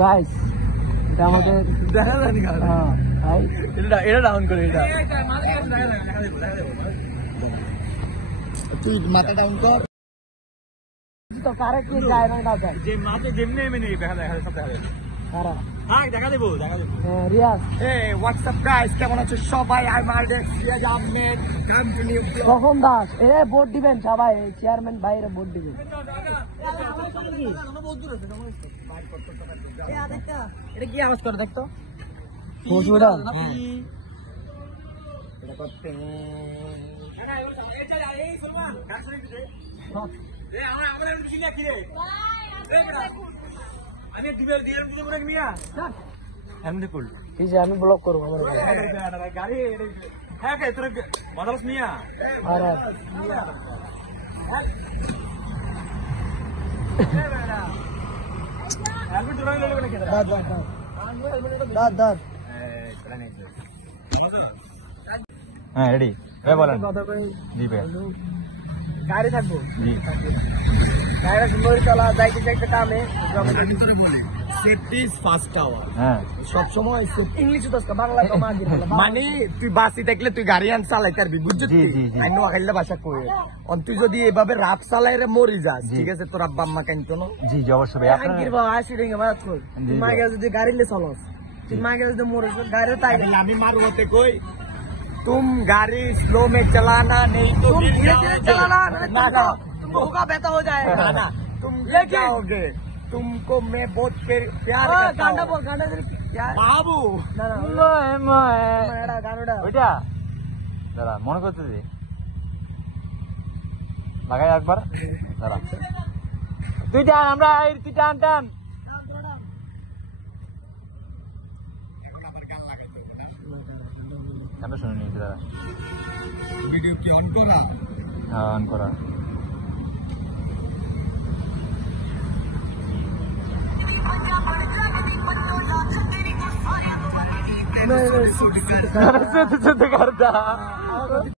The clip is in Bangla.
গাইস এটা আমাদের দেখা যায় না। ভাই এটা ডাউন করে এটা তুই মাথা ডাউন কর তো কারে কি যায় না যায় যে মাপে যেমনি এমনি দেখা যায় সব দেখা যায় কারা হ্যাঁ দেখা দেবো রিয়াজ হোয়াটসঅ্যাপ গাইস কেমন আছো সবাই আর মালদেশ সিরাজ আহমেদ কন্টিনিউ কখন দাস ভোট দিবেন সবাই চেয়ারম্যান বাইরে ভোট দিবেন এটা কি আওয়াজ করে দেখতো ভোট ওটা এটা করতে আমি ব্লক করবো আমার গাড়ি হ্যাঁ তোর বাদালস মিয়া হ্যাঁ রেডি বলেন জি ভাই গাড়ি থাকবো জি গাড়িটা সুন্দর চলা যাইতে যাইতে কামে সেফটি ইজ ফার্স্ট টাওয়ার হ্যাঁ সবসময় ইংলিশে তো বাংলা কমা মানে তুই বাসি দেখলে তুই গাড়ি আন চালাই পারবি বুঝছিস আইনো আখাইলে ভাষা কই তুই যদি এভাবে রাত চালাই রে মরি যাস ঠিক আছে তোর আব্বা আম্মা কেন তো জি জি অবশ্যই আঙ্কির বাবা আসি রে মারাত কই তুই মাগে যদি গাড়ি লে চলস তুই মাগে যদি মরিস গাড়ি তাই আমি মারু হতে কই तुम गाड़ी स्लो में चलाना नहीं तो तुम धीरे धीरे चलाना ना तुमको होगा बेहतर हो जाएगा ना तुम जाओगे तुमको मैं बहुत प्यार करता हूँ गाना बाबू গানটা ওইটা দাঁড়া মনে করতেছি লাগাই একবার দাঁড়া তুই টান আমরা তুই টান টান আমরা শুনে নিয়েছি দাদা ভিডিও কি অন করা হ্যাঁ অন করা करता